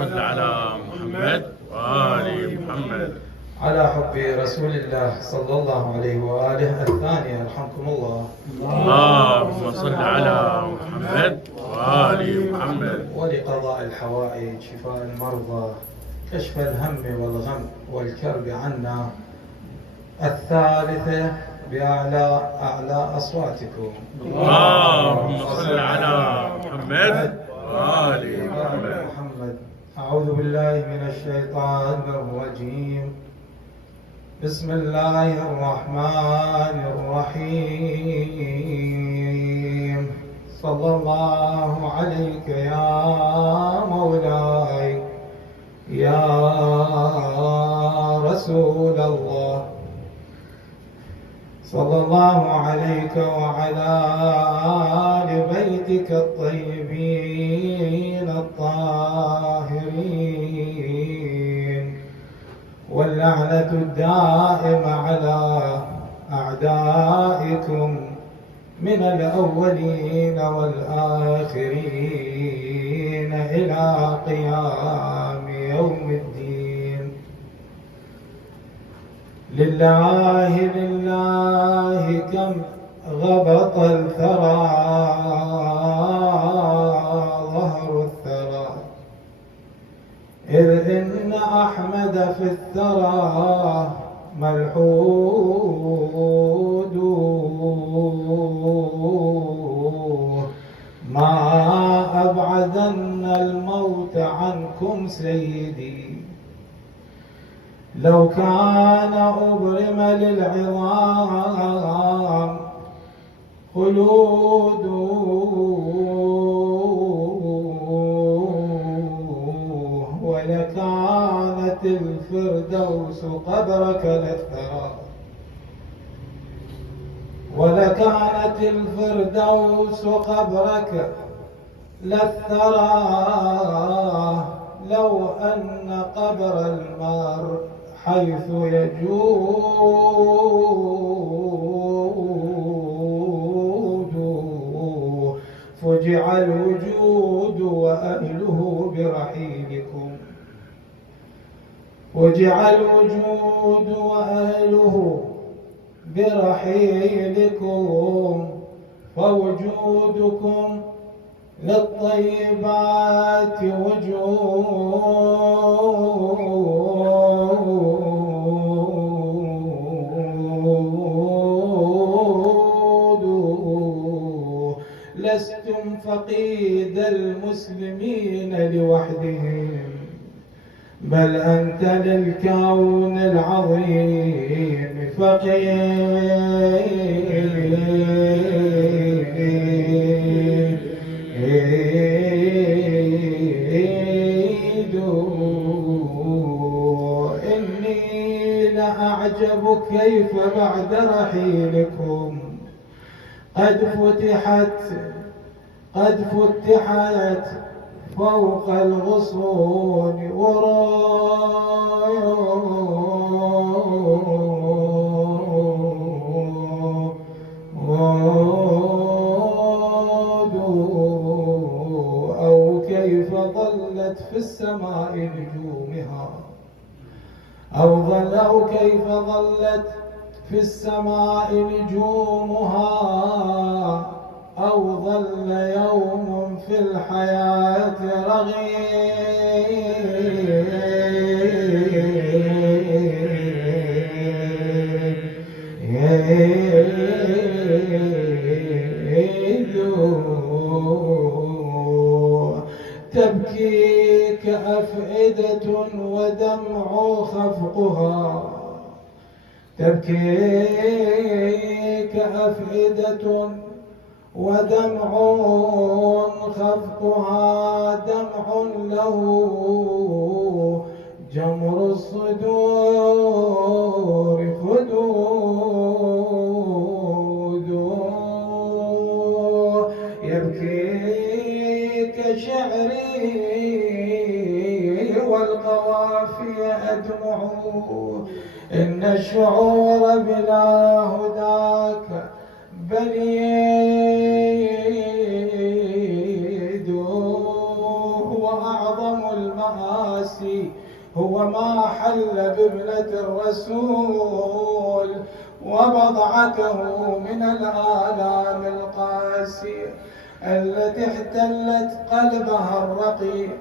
صل على محمد وآل محمد. على حب رسول الله صلى الله عليه وآله. الثانية يرحمكم الله. اللهم صل على محمد وآل محمد. ولقضاء الحوائج، شفاء المرضى، كشف الهم والغم والكرب عنا. الثالثة بأعلى أصواتكم. اللهم صل على محمد وآل محمد. أعوذ بالله من الشيطان الرجيم. بسم الله الرحمن الرحيم. صلى الله عليك يا مولاي يا رسول الله. صلى الله عليك وعلى آل بيتك الطيبين الطاهرين، واللعنة الدائمة على أعدائكم من الأولين والآخرين إلى قيام يوم الدين. لله كم غبط الثرى ظهر الثرى، إذ إن أحمد في الثرى ملحود. ما أبعدن الموت عنكم سيدي، لو كان أبرم للعظام خلود. ولكانت الفردوس قبرك للثرى، ولكانت الفردوس قبرك للثرى، لو أن قبر المرء حيث يجود، فجع الوجود وأهله برحيلكم، فجع الوجود وأهله برحيلكم، فوجودكم للطيبات وجود. لستم فقيد المسلمين لوحدهم، بل أنت للكون العظيم فقيد. إني لأعجب كيف بعد رحيلكم قد فتحت فوق الغصون ورود، أو كيف ظلت في السماء نجومها، أو كيف ظلت في السماء نجومها، أو ظل يوم في الحياة رغيد. تبكيك أفئدة ودمع خفقها، تبكيك أفئدة ودمع خفقها، دمع له جمر الصدور خدود. يبكيك شعري والقوافي أدمع، إن الشعور بلا هداك بليد. وأعظم المآسي هو ما حل بابنة الرسول وبضعته من الآلام القاسية التي احتلت قلبها الرقيق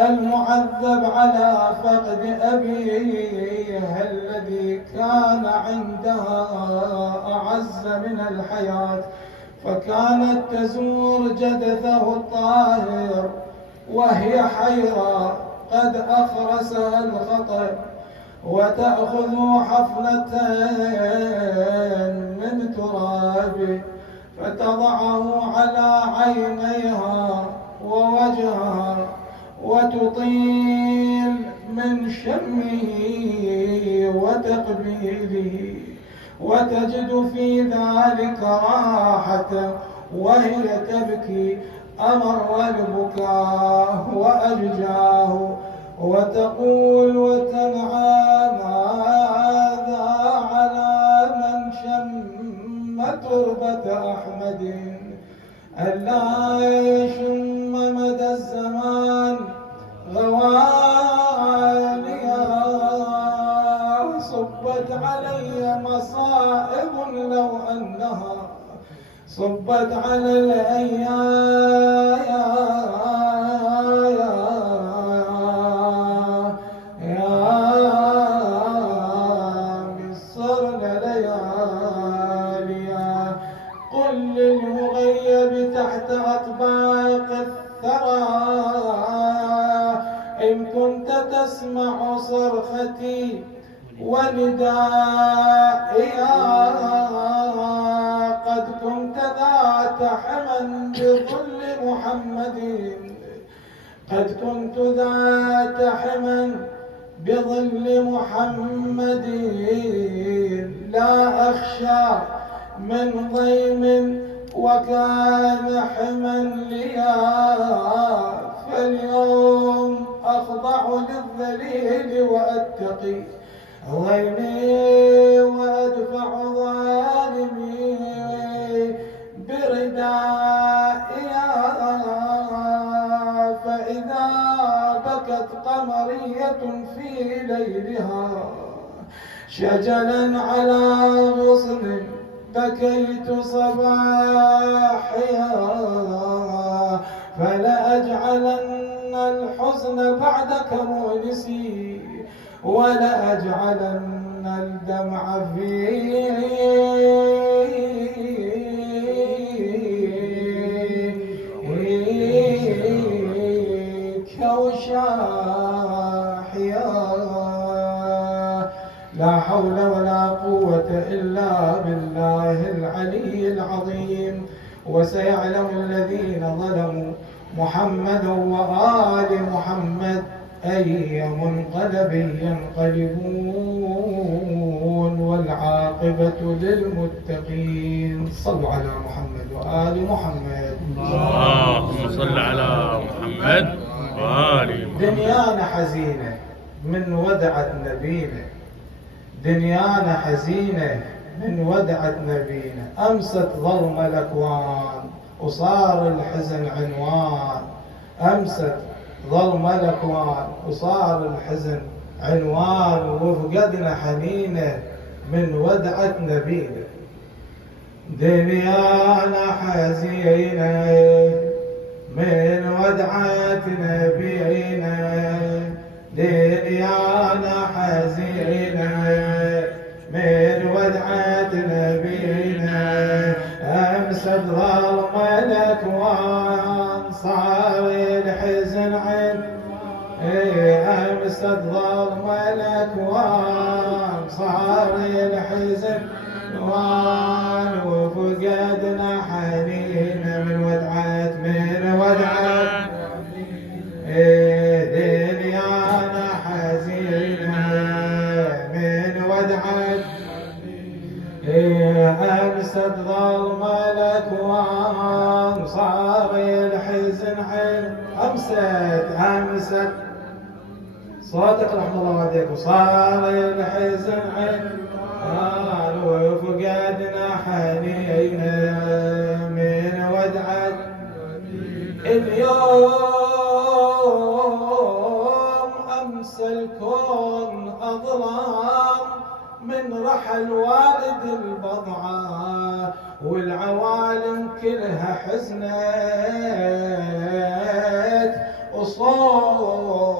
المعذب على فقد أبيه الذي كان عندها أعز من الحياة، فكانت تزور جدثه الطاهر وهي حيرة قد أخرسها الخطر، وتأخذ حفنة من تراب فتضعه على عينيها ووجهها وتطيل من شمه وتقبيله، وتجد في ذلك راحة وهي تبكي أمر البكاء وأججاه، وتقول وتنعى ماذا على من شم تربة أحمد ألا يشم مدى الزمان غواليا، صبت علي مصائب لو أنها صبت على الأيام صرن لياليا. قل للمغيب تحت أطباق الثرى إن كنت تسمع صرختي وندائي، قد كنت ذات حمى بظل محمد، قد كنت ذات حمى بظل محمد، لا أخشى من ضيم وكان حمى ليا، فاليوم أخضع للذليل وأتقي ظلمي وأدفع ظالمي بردائي، فإذا بكت قمرية في ليلها شجلا على غصن بكيت صباحها، فلأجعلن الحزن بعدك مونسي ولأجعلن الدمع فيك وشاحيا. لا حول ولا قوة إلا بالله العلي العظيم. وسيعلم الذين ظلموا محمدا وآل محمد أي منقلب ينقلبون، والعاقبة للمتقين. صلوا على محمد وآل محمد. اللهم صل على محمد وآل محمد. دنيانا حزينة من ودعة نبينا، دنيانا حزينة من ودعة نبينا، أمست ظلم الأكوان وصار الحزن عنوان، أمست ظلم الأكوان وصار الحزن عنوان، وفقدنا حنينه من ودعة نبينا. دنيانا حزينة من ودعة نبينا، دنيانا حزينة من ودعة نبينا، أمست ظلم الأكوان صار الحزن أمست ظلم الأكوان صار الحزن عنوان، وفقدنا حنين من ودعة دنيانا حزينة من ودعة أمست ظلم الأكوان صار الحزن أمست صوتك رحمة الله عليك، وصار الحزن عنوان، وفقدنا حنينا من ودعة اليوم الكون أظلام من رحل والد البضعة، والعوالم كلها حزنت وصوت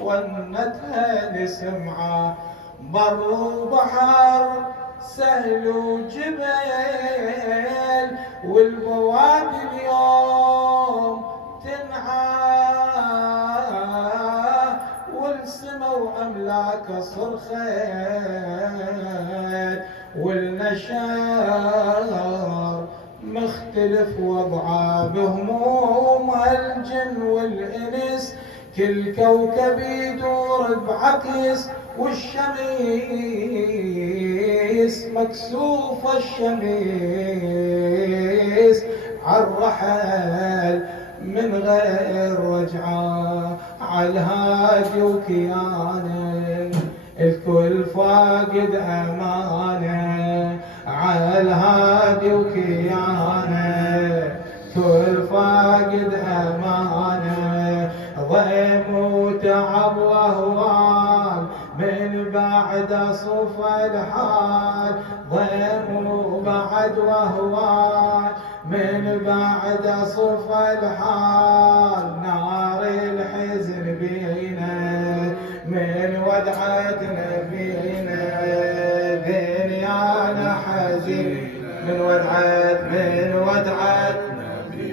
ونتها لسمعه. بر وبحر سهل وجبل والبوادي اليوم تنعى، والسما وأملاك صرخت، والنشار مختلف وضعه بهموم الجن والإنس. كل كوكب يدور بعكس، والشميس مكسوف الشميس عالرحل من غير رجعة. عالهادي وكيانه الكل فاقد أمانه، عالهادي وكيانه كل فاقد أمانه. ضيم وتعب وهوان من بعد صف الحال، ضيم وبعد وهوان من بعد صف الحال. نار الحزن بينا من ودعة نبينا، دنيانا حزين من ودعة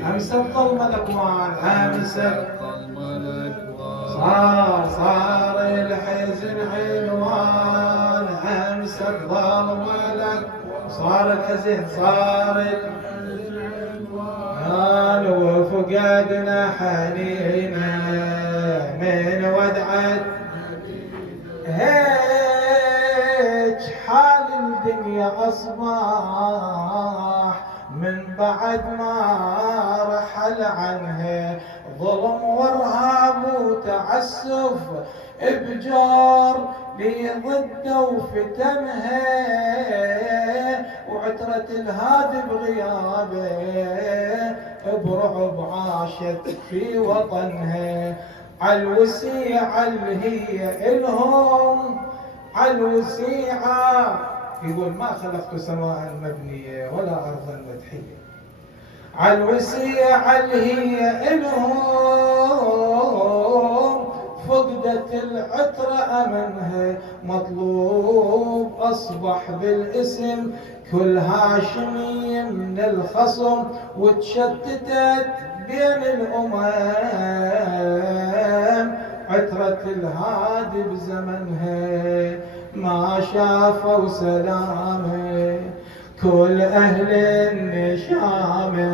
أمس الظلم الأكوان، أمس صار الحزن عنوان، أمس الظلم الأكوان صار الحزن عنوان. وفقدنا حنينا من ودعة، هيج حال الدنيا أصبح من بعد ما رحل عنها. ظلم وارهاب وتعسف بجار لي ضده وفتنها، وعترة الهادي بغيابه برعب عاشت في وطنها. عالوسيعة اللي هي إلهم عالوسيعة، يقول ما خلقت سماء مبنية ولا أرضا مدحية. عالوسيعة اللي هي إلهم فقدت العترة أمنها. مطلوب أصبح بالاسم كل هاشمي من الخصم، وتشتتت بين الأمم عترة الهادي بزمنها. ما شافوا سلامه كل أهل النشامة،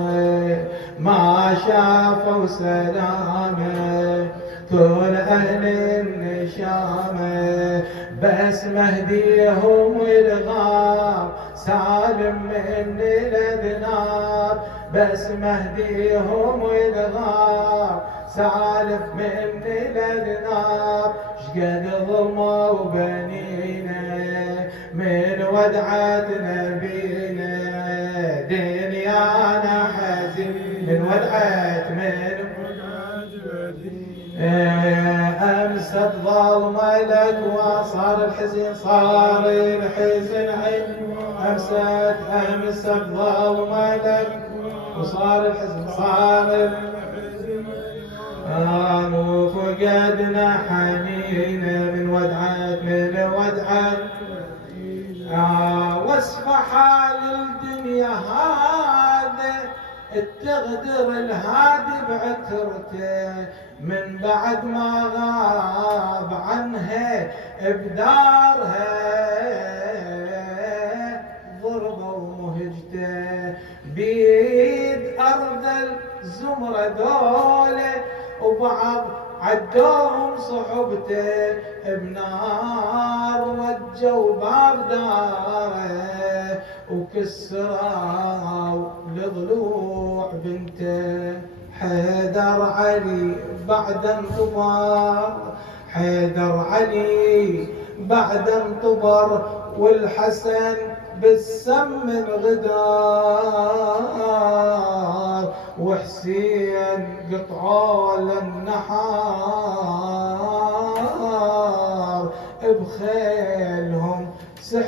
ما شافوا سلامه كل أهل النشامة. بس مهديهم الغار سالم من الأذناب، بس مهديهم الغار سالم من الأذناب. شقد ظلموا بنينا من ودعة نبينا، دنيانا حزين من ودعة أمس الظلمة الأكوان صار الحزن أمس الظلمة الأكوان وصار الحزن وفقدنا حنينا من ودعة وصف حال الدنيا هذا التغدر الهادي بعترته. من بعد ما غاب عنها بدارها ضربة ومهجته. بيد أرض الزمرة دولة وبعض عدوهم صحبته، بنار وجوا باب داره وكسروا لضلوع بنته. حيدر علي بعد انطبار، حيدر علي بعد انطبر، والحسن بالسم الغدار، وحسين قطعوا للنحار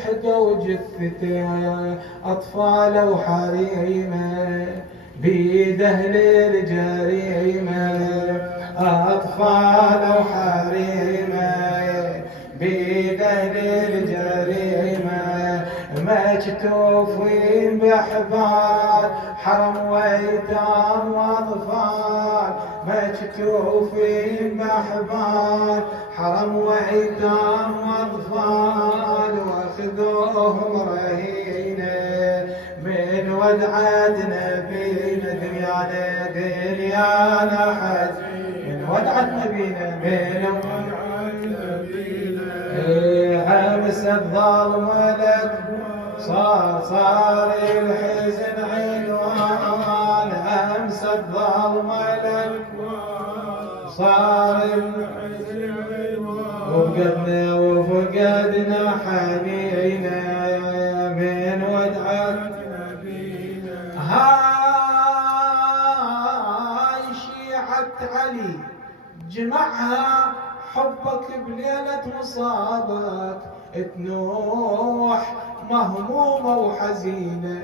لحقوا جثته أطفال وحريمه بيد أهل الجريمة، أطفال وحريمه بيد أهل الجريمة، مكتوفين بأحبال حرم وأيتام وأطفال، مكتوفين بأحبال حرم وأيتام وأطفال، وأخذوهم رهينة من ودعة نبينا دنيانا دنيانا حزين من ودعة نبينا من أمس الظلم لك صار الحزن عنوان، أمس الظلم لك صار الحزن عنوان، وفقدنا حنينا من ودعة نبينا. هاي شيعة علي جمعها حبك بليلة مصابك، تنوح مهمومة وحزينة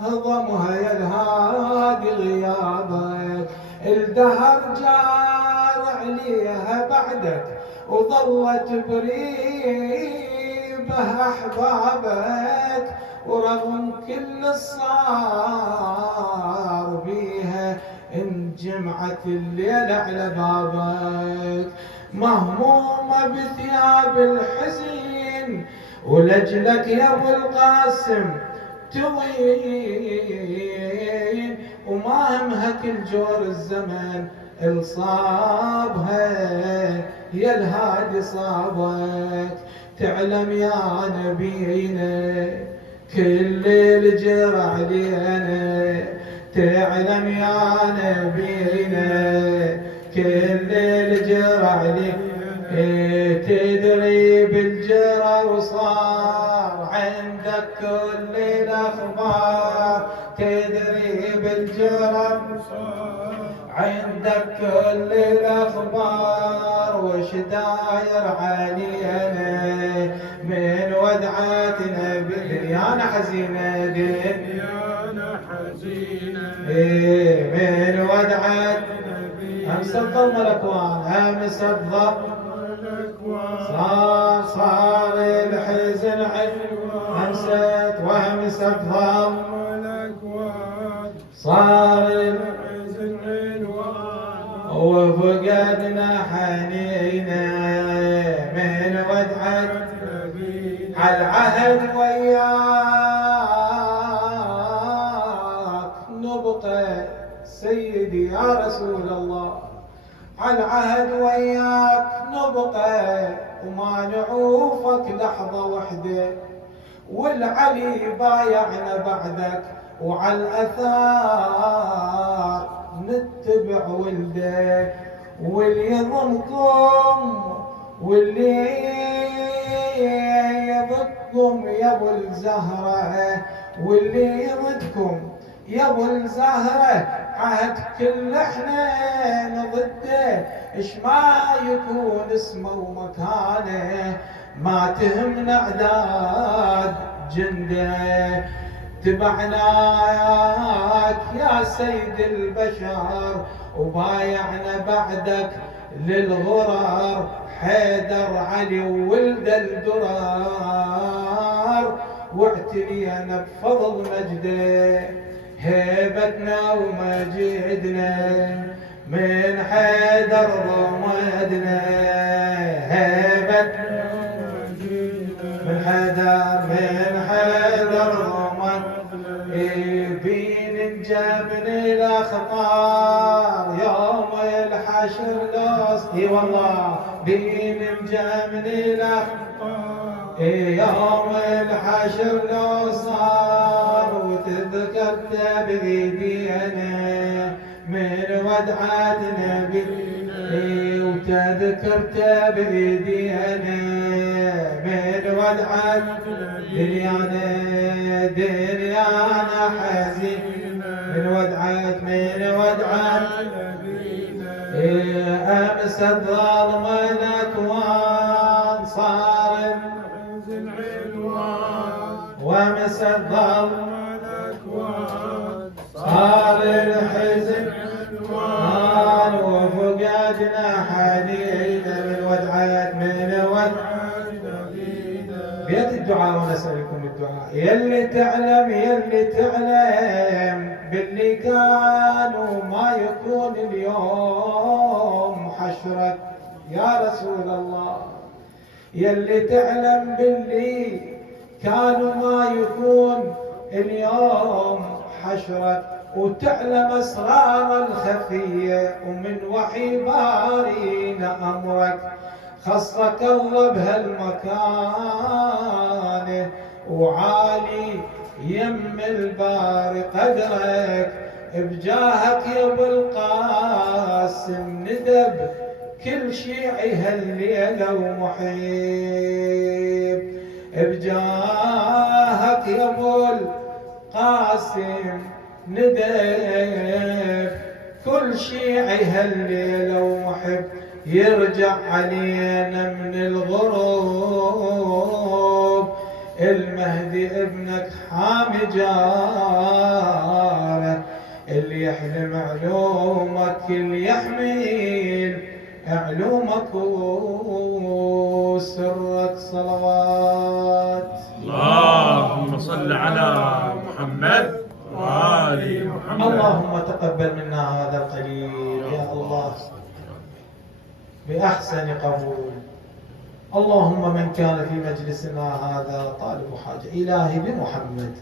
هضمها يا الهادي غيابك، الدهر جار عليها بعدك وظلت بريبها أحبابك، ورغم كل الصار بيها انجمعت الليلة على بابك، مهمومة بثياب الحزين ولجلك يا ابو القاسم توين، وما همها كل جور الزمن الصابها يا الهادي صابك، تعلم يا نبينا كل الجرى علينا، تعلم يا نبينا كل الجرى علينا، تدري بالجرى وصار عندك كل الأخبار، تدري بالجرى وصار عندك كل الأخبار، وش داير علينا من ودعة نبي دنيانا حزينة دنيانا حزينة من ودعة أمس الظلم الأكوان أمس الظلم صار الحزن عنوان، أمست وأمس الظلم الأكوان صار الحزن عنوان، وفقدنا حنينا من ودعة على العهد وياك نبقى سيدي يا رسول الله، على العهد وياك نبقى وما نعوفك لحظة وحدة، والعلي بايعنا بعدك وعلى الأثار نتبع ولده، واللي يضمكم واللي يضدكم يا ابو الزهرة، واللي يضدكم يا ابو الزهرة عهد كل احنا نضده، اش ما يكون اسمه ومكانه ما تهمنا اعداد جنده، تبعناك يا سيد البشر وبايعنا بعدك للغرر، حيدر علي وولد الدرار، واعتنينا بفضل مجده هيبتنا ومجدنا، من حيدر رمدنا هيبتنا من حيدر رمدنا، بين جبن الاخطار يوم الحشر لوس، اي والله بين جبن الاخطار يوم الحشر لو صار، وتذكرت بايدي انا من ودعة نبينا، وتذكرت بايدي انا من ودعة دنيانا حزين من ودعة امس الظلم الاكوان صار العنوان، حنين من ودعة بيد الدعاء ونسألكم الدعاء. يلي تعلم باللي كانوا ما يكون اليوم حشرك يا رسول الله. يلي تعلم باللي كانوا ما يكون اليوم حشرك، وتعلم أسرار الخفية ومن وحي بارين أمرك. خصك الله بهالمكان وعالي يم البار قدرك. بجاهك يا ابو القاسم ندب كل شيعي هالليلة ومحيب. بجاهك يا ابو القاسم ندب كل شيعي هالليلة ومحب. يرجع علينا من الغروب المهدي ابنك حامي جاره. اللي يحلم علومك اللي يحمل علومك وسرك. صلوات اللهم صل على محمد وآل محمد. اللهم تقبل منا هذا القليل يا الله بأحسن قبول. اللهم من كان في مجلسنا هذا طالب حاجة إلهي بمحمد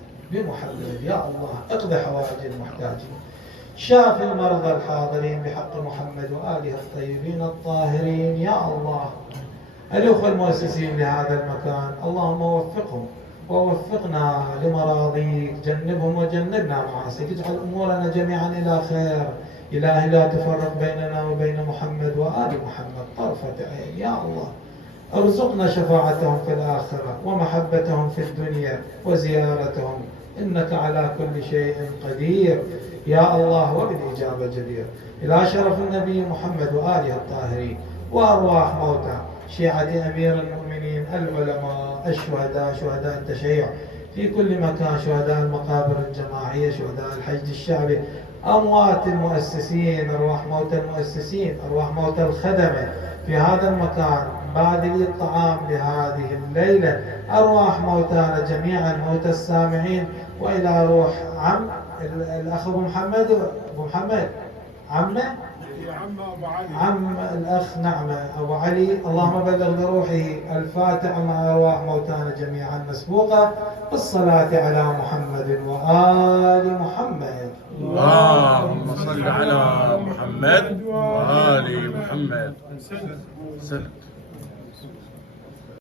يا الله اقضي حوائج المحتاجين. شاف المرضى الحاضرين بحق محمد وآله الطيبين الطاهرين يا الله. الأخوة المؤسسين لهذا المكان اللهم وفقهم ووفقنا لمراضيك. جنبهم وجنبنا معاصيك. اجعل أمورنا جميعا إلى خير. إلهي لا تفرق بيننا وبين محمد وآل محمد طرفة عين يا الله. ارزقنا شفاعتهم في الآخرة ومحبتهم في الدنيا وزيارتهم إنك على كل شيء قدير يا الله وبالإجابة جدير. إلى شرف النبي محمد وآله الطاهرين وأرواح موتى شيعة أمير المؤمنين العلماء الشهداء شهداء التشيع في كل مكان. شهداء المقابر الجماعية شهداء الحج الشعبي. أموات المؤسسين أرواح موتى المؤسسين أرواح موتى الخدمة في هذا المكان. بادل الطعام لهذه الليلة أرواح موتانا جميعا موتى السامعين. وإلى روح عم الأخ أبو محمد عمه عم الأخ نعمة أبو علي. اللهم بلغ بروحه الفاتحة مع أرواح موتانا جميعا مسبوقة بالصلاة على محمد وآل محمد. اللهم صل على محمد وآل محمد. سلام.